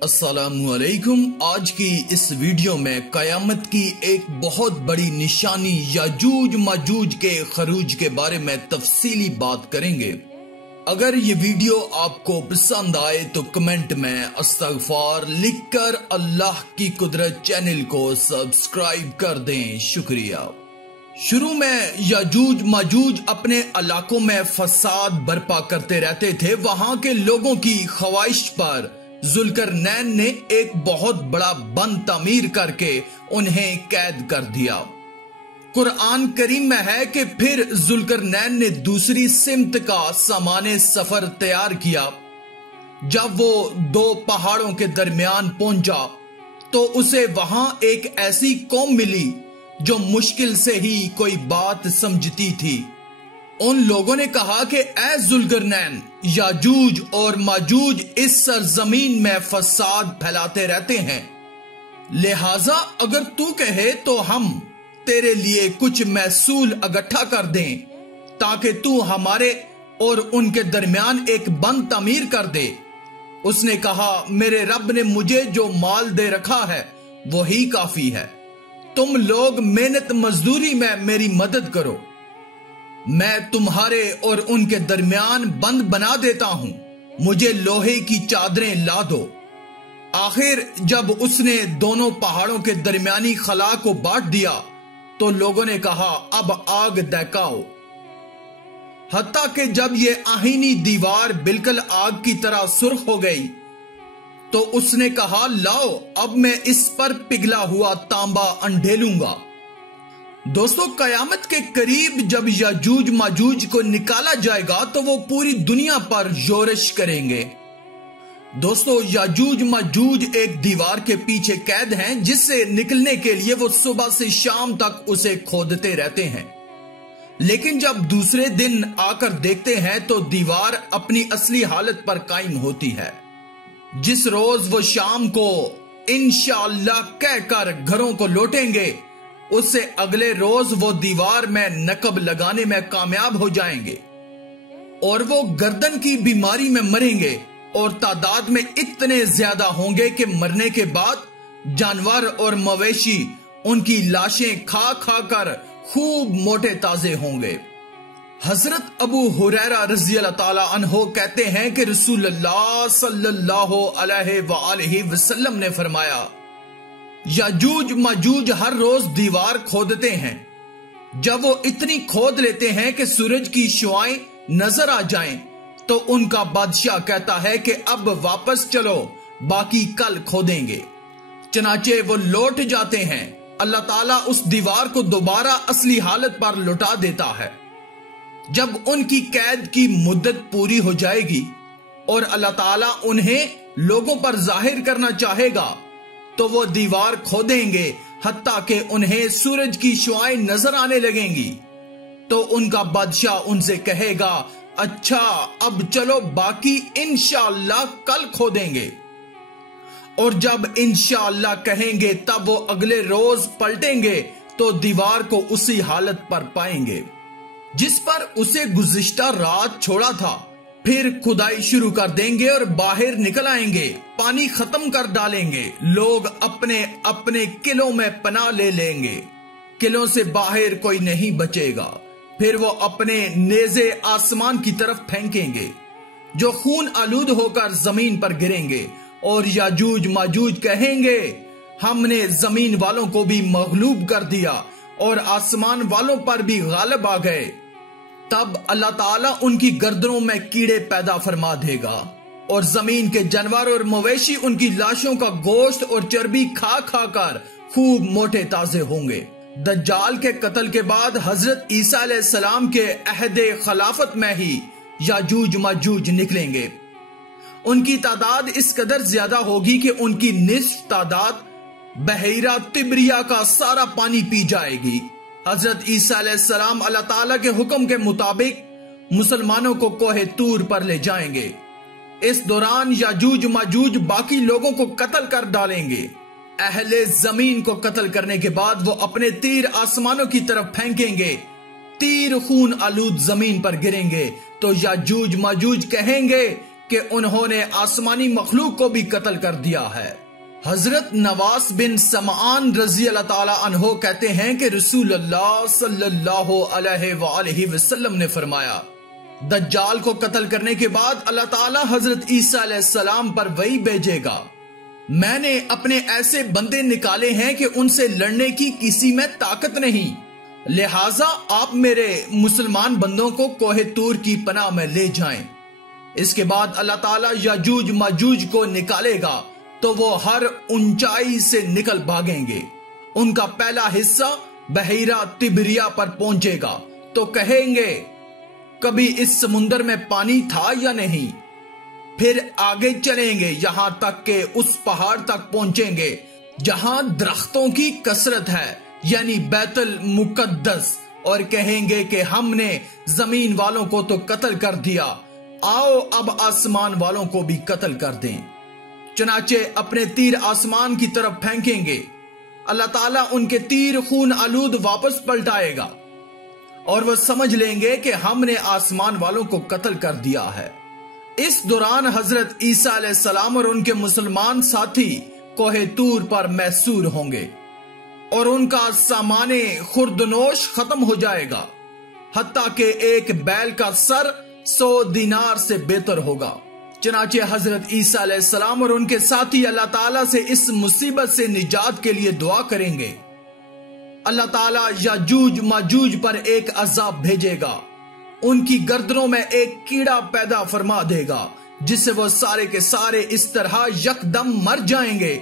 अस्सलामुअलैकुम। आज की इस वीडियो में कयामत की एक बहुत बड़ी निशानी याजूज माजूज के खरूज के बारे में तफसीली बात करेंगे। अगर ये वीडियो आपको पसंद आए तो कमेंट में अस्तगफार लिखकर अल्लाह की कुदरत चैनल को सब्सक्राइब कर दें, शुक्रिया। शुरू में याजूज माजूज अपने इलाकों में फसाद बर्पा करते रहते थे। वहां के लोगों की ख्वाहिश पर जुल्करनैन ने एक बहुत बड़ा बंद तामीर करके उन्हें कैद कर दिया। कुरान करीम में है कि फिर जुल्करनैन ने दूसरी सिमत का सामाने सफर तैयार किया। जब वो दो पहाड़ों के दरमियान पहुंचा तो उसे वहां एक ऐसी कौम मिली जो मुश्किल से ही कोई बात समझती थी। उन लोगों ने कहा कि ए जुल्करनैन, याजूज और माजूज इस सरजमीन में फसाद फैलाते रहते हैं, लिहाजा अगर तू कहे तो हम तेरे लिए कुछ महसूल इकट्ठा कर दें ताकि तू हमारे और उनके दरमियान एक बंद तामीर कर दे। उसने कहा, मेरे रब ने मुझे जो माल दे रखा है वही काफी है। तुम लोग मेहनत मजदूरी में मेरी मदद करो, मैं तुम्हारे और उनके दरमियान बंद बना देता हूं। मुझे लोहे की चादरें ला दो। आखिर जब उसने दोनों पहाड़ों के दरमियानी खला को बांट दिया तो लोगों ने कहा, अब आग दहकाओ। हत्ता कि जब ये आहीनी दीवार बिल्कुल आग की तरह सुर्ख हो गई तो उसने कहा, लाओ अब मैं इस पर पिघला हुआ तांबा अंधेलूंगा। दोस्तों, कयामत के करीब जब याजूज माजूज को निकाला जाएगा तो वो पूरी दुनिया पर जोरिश करेंगे। दोस्तों, याजूज माजूज एक दीवार के पीछे कैद हैं जिससे निकलने के लिए वो सुबह से शाम तक उसे खोदते रहते हैं। लेकिन जब दूसरे दिन आकर देखते हैं तो दीवार अपनी असली हालत पर कायम होती है। जिस रोज वो शाम को इंशाअल्लाह कहकर घरों को लौटेंगे, उससे अगले रोज वो दीवार में नकब लगाने में कामयाब हो जाएंगे और वो गर्दन की बीमारी में मरेंगे और तादाद में इतने ज्यादा होंगे कि मरने के बाद जानवर और मवेशी उनकी लाशें खा खा कर खूब मोटे ताजे होंगे। हजरत अबू हुरैरा रज़ी अल्लाह ताला अन्हो कहते हैं कि रसूलुल्लाह सल्लल्लाहु अलैहि वसल्लम ने फरमाया, याजूज माजूज हर रोज दीवार खोदते हैं। जब वो इतनी खोद लेते हैं कि सूरज की शुआएं नजर आ जाएं, तो उनका बादशाह कहता है कि अब वापस चलो, बाकी कल खोदेंगे। चनाचे वो लौट जाते हैं। अल्लाह ताला उस दीवार को दोबारा असली हालत पर लौटा देता है। जब उनकी कैद की मुद्दत पूरी हो जाएगी और अल्लाह ताला उन्हें लोगों पर जाहिर करना चाहेगा तो वो दीवार खोदेंगे हत्ता कि उन्हें सूरज की शुआएं नजर आने लगेंगी। तो उनका बादशाह उनसे कहेगा, अच्छा अब चलो, बाकी इंशाअल्लाह कल खोदेंगे। और जब इंशाअल्लाह कहेंगे तब वो अगले रोज पलटेंगे तो दीवार को उसी हालत पर पाएंगे जिस पर उसे गुज़िश्ता रात छोड़ा था। फिर खुदाई शुरू कर देंगे और बाहर निकल आएंगे। पानी खत्म कर डालेंगे। लोग अपने अपने किलों में पनाह ले लेंगे। किलों से बाहर कोई नहीं बचेगा। फिर वो अपने नेज़े आसमान की तरफ फेंकेंगे जो खून आलूद होकर जमीन पर गिरेंगे और याजूज माजूज कहेंगे, हमने जमीन वालों को भी मगलूब कर दिया और आसमान वालों पर भी गालिब आ गए। तब अल्लाह ताला उनकी गर्दनों में कीड़े पैदा फरमा देगा और जमीन के जानवर और मवेशी उनकी लाशों का गोश्त और चर्बी खा खा कर खूब मोटे ताजे होंगे। दज्जाल के कत्ल के बाद हजरत ईसा अलैहिस्सलाम के अहदे खिलाफत में ही याजूज माजूज निकलेंगे। उनकी तादाद इस कदर ज्यादा होगी कि उनकी निस्फ तादाद बहरा तिब्रिया का सारा पानी पी जाएगी। हजरत ईसा अलैहिस्सलाम अल्लाह ताला के हुक्म के मुताबिक मुसलमानों को कोहे तूर पर ले जाएंगे। इस दौरान याजूज माजूज बाकी लोगों को कत्ल कर डालेंगे। अहले जमीन को कत्ल करने के बाद वो अपने तीर आसमानों की तरफ फेंकेंगे। तीर खून आलूद जमीन पर गिरेंगे तो याजूज माजूज कहेंगे कि उन्होंने आसमानी मखलूक को भी कत्ल कर दिया है। हजरत नवास बिन समआन रजी अल्लाह ताला अन्हो कहते हैं कि रसूलुल्लाह सल्लल्लाहु अलैहि वसल्लम ने फरमाया, दज्जाल को कत्ल करने के बाद अल्लाह ताला हजरत ईसा अलैहिस्सलाम पर वही भेजेगा, मैंने अपने ऐसे बंदे निकाले हैं कि उनसे लड़ने की किसी में ताकत नहीं, लिहाजा आप मेरे मुसलमान बंदों को कोहे तूर की पनाह में ले जाएं। इसके बाद अल्लाह ताला याजूज माजूज को निकालेगा तो वो हर ऊंचाई से निकल भागेंगे। उनका पहला हिस्सा बहीरा तिबरिया पर पहुंचेगा तो कहेंगे, कभी इस समुंदर में पानी था या नहीं। फिर आगे चलेंगे यहां तक के उस पहाड़ तक पहुंचेंगे जहां दरख्तों की कसरत है, यानी बैतुल मुकद्दस, और कहेंगे कि हमने जमीन वालों को तो कत्ल कर दिया, आओ अब आसमान वालों को भी कत्ल कर दें। चनाचे अपने तीर आसमान की तरफ फेंकेंगे, अल्लाह ताला उनके तीर खून आलूद वापस पलटाएगा और वह समझ लेंगे कि हमने आसमान वालों को कत्ल कर दिया है। इस दौरान हजरत ईसा अलैहिस्सलाम और उनके मुसलमान साथी कोहे तूर पर मैसूर होंगे और उनका सामाने खुर्दनोश खत्म हो जाएगा, हत्ता के एक बैल का सर 100 दिनार से बेहतर होगा। चनाचे हजरत ईसा अलैहिस्सलाम और उनके साथी अल्लाह ताला से इस मुसीबत से निजात के लिए दुआ करेंगे। अल्लाह ताला याजूज माजूज पर एक अजाब भेजेगा, उनकी गर्दनों में एक कीड़ा पैदा फरमा देगा जिससे वो सारे के सारे इस तरह यकदम मर जाएंगे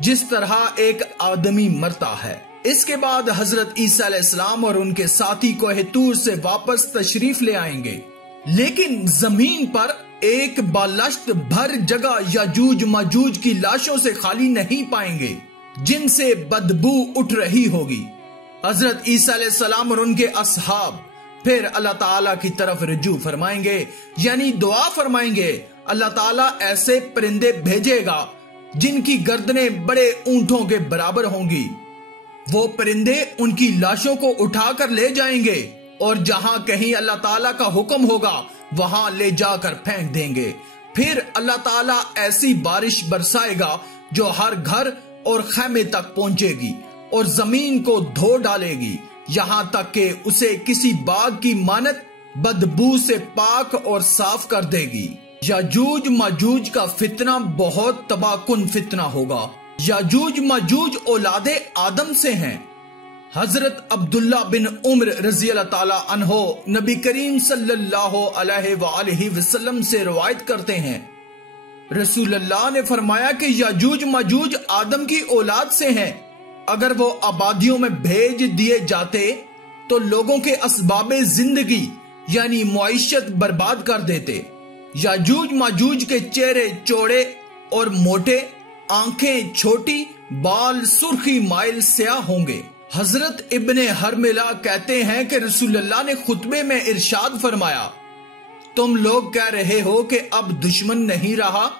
जिस तरह एक आदमी मरता है। इसके बाद हजरत ईसा अलैहिस्सलाम और उनके साथी कोहे तूर से वापस तशरीफ ले आएंगे, लेकिन जमीन पर एक बालश्त भर जगह याजूज माजूज की लाशों से खाली नहीं पाएंगे जिनसे बदबू उठ रही होगी। हजरत ईसा अलैहिस्सलाम और उनके असहाब फिर अल्लाह ताला की तरफ रुजू फरमाएंगे, यानी दुआ फरमाएंगे। अल्लाह ताला ऐसे परिंदे भेजेगा जिनकी गर्दनें बड़े ऊंटों के बराबर होंगी। वो परिंदे उनकी लाशों को उठाकर ले जाएंगे और जहां कहीं अल्लाह ताला का हुक्म होगा वहां ले जाकर फेंक देंगे। फिर अल्लाह ताला ऐसी बारिश बरसाएगा जो हर घर और खैमे तक पहुंचेगी और जमीन को धो डालेगी, यहां तक कि उसे किसी बाग की मानत बदबू से पाक और साफ कर देगी। याजूज माजूज का फितना बहुत तबाहकुन फितना होगा। याजूज माजूज औलादे आदम से हैं। हजरत अब्दुल्ला बिन उम्र रजी अल्लाह ताला अन्हो नबी करीम सल्लल्लाहु अलैहि वसल्लम से रिवायत करते हैं, रसूलुल्लाह ने फरमाया कि याजूज माजूज आदम की औलाद से हैं। अगर वो आबादियों में भेज दिए जाते तो लोगों के असबाबे जिंदगी यानी मुआइशत बर्बाद कर देते। याजूज माजूज के चेहरे चौड़े और मोटे, आंखें छोटी, बाल सुर्खी माइल स्याह होंगे। हजरत इब्ने हरमिला कहते हैं कि रसूलुल्लाह ने खुतबे में इरशाद फरमाया, तुम लोग कह रहे हो कि अब दुश्मन नहीं रहा,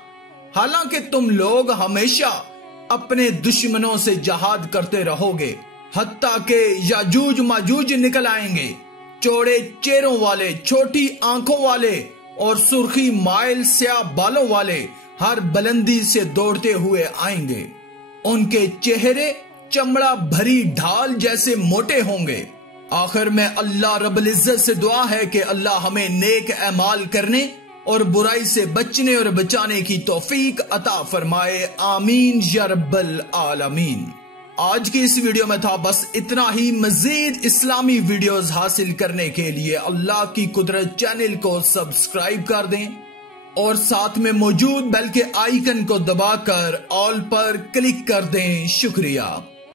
हालांकि तुम लोग हमेशा अपने दुश्मनों से जहाद करते रहोगे, हत्ता के याजूज माजूज निकल आएंगे, चौड़े चेहरों वाले, छोटी आंखों वाले और सुर्खी माइल स्याह बालों वाले, हर बुलंदी से दौड़ते हुए आएंगे। उनके चेहरे चमड़ा भरी ढाल जैसे मोटे होंगे। आखिर में अल्लाह रब्बुल इज्जत से दुआ है कि अल्लाह हमें नेक अमाल करने और बुराई से बचने और बचाने की तौफीक अता फरमाए। आमीन या रब्बल आलमीन। आज की इस वीडियो में था बस इतना ही। मजीद इस्लामी वीडियोस हासिल करने के लिए अल्लाह की कुदरत चैनल को सब्सक्राइब कर दें और साथ में मौजूद बेल के आइकन को दबाकर ऑल पर क्लिक कर दें। शुक्रिया।